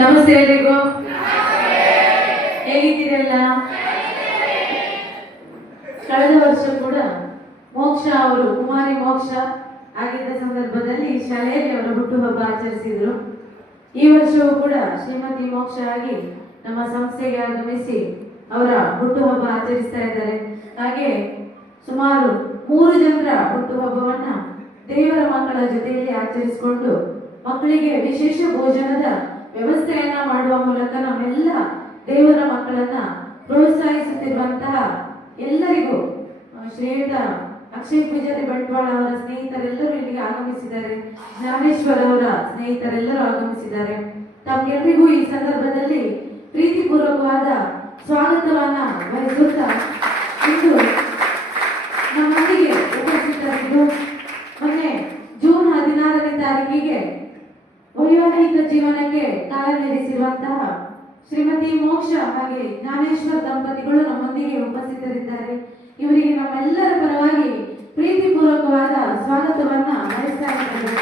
ನಮಸ್ತೆ ಎಲ್ರಿಗೂ. ಹೇಗಿದ್ದೀರಲ್ಲ? ಕಳೆದ ವರ್ಷ ಕೂಡ ಮೋಕ್ಷ ಅವರು ಕುಮಾರಿ ಮೋಕ್ಷ ಆಗಿದ್ದ ಸಂದರ್ಭದಲ್ಲಿ ಶಾಲೆಯಲ್ಲಿ ಅವರ ಹುಟ್ಟುಹಬ್ಬ ಆಚರಿಸಿದ್ರು. ಈ ವರ್ಷವೂ ಕೂಡ ಶ್ರೀಮತಿ ಮೋಕ್ಷ ಆಗಿ ನಮ್ಮ ಸಂಸ್ಥೆಗೆ ಆಗಮಿಸಿ ಅವರ ಹುಟ್ಟುಹಬ್ಬ ಆಚರಿಸ್ತಾ ಇದ್ದಾರೆ. ಹಾಗೆ ಸುಮಾರು 3 ಜನರ ಹುಟ್ಟುಹಬ್ಬವನ್ನ ದೇವರ ಮಕ್ಕಳ ಜೊತೆಯಲ್ಲಿ ಆಚರಿಸಿಕೊಂಡು ಮಕ್ಕಳಿಗೆ ವಿಶೇಷ ಭೋಜನದ ವ್ಯವಸ್ಥೆಯನ್ನ ಮಾಡುವ ಮೂಲಕ ನಮ್ಮೆಲ್ಲ ದೇವರ ಮಕ್ಕಳನ್ನ ಪ್ರೋತ್ಸಾಹಿಸುತ್ತಿರುವಂತಹ ಎಲ್ಲರಿಗೂ ಶ್ರೇಷ್ಠ ಅಕ್ಷಯ್ ಪೂಜಾರಿ ಬಂಟ್ವಾಳ ಅವರ ಸ್ನೇಹಿತರೆಲ್ಲರೂ ಇಲ್ಲಿಗೆ ಆಗಮಿಸಿದ್ದಾರೆ. ಜ್ಞಾನೇಶ್ವರ್ ಅವರ ಸ್ನೇಹಿತರೆಲ್ಲರೂ ಆಗಮಿಸಿದ್ದಾರೆ. ತಮ್ಗೆಲ್ಲರಿಗೂ ಈ ಸಂದರ್ಭದಲ್ಲಿ ಪ್ರೀತಿಪೂರ್ವಕವಾದ ಸ್ವಾಗತವನ್ನ ಬಯಸುತ್ತಾ ಇಂದು ನಮ್ಮೊಂದಿಗೆ ಉಪಸ್ಥಿತರಿದ್ದು ಮೊನ್ನೆ ಜೂನ್ 16ನೇ ತಾರೀಕಿಗೆ ವೈವಾಹಿಕ ಜೀವನಕ್ಕೆ ಕಾಲನೇರಿಸಿರುವಂತಹ ಶ್ರೀಮತಿ ಮೋಕ್ಷ ಹಾಗೆ ಜ್ಞಾನೇಶ್ವರ್ ದಂಪತಿಗಳು ನಮ್ಮೊಂದಿಗೆ ಉಪಸ್ಥಿತರಿದ್ದಾರೆ. ಇವರಿಗೆ ನಮ್ಮೆಲ್ಲರ ಪರವಾಗಿ ಪ್ರೀತಿಪೂರ್ವಕವಾದ ಸ್ವಾಗತವನ್ನ ಬಯಸ್ತಾ ಇದ್ದೇವೆ.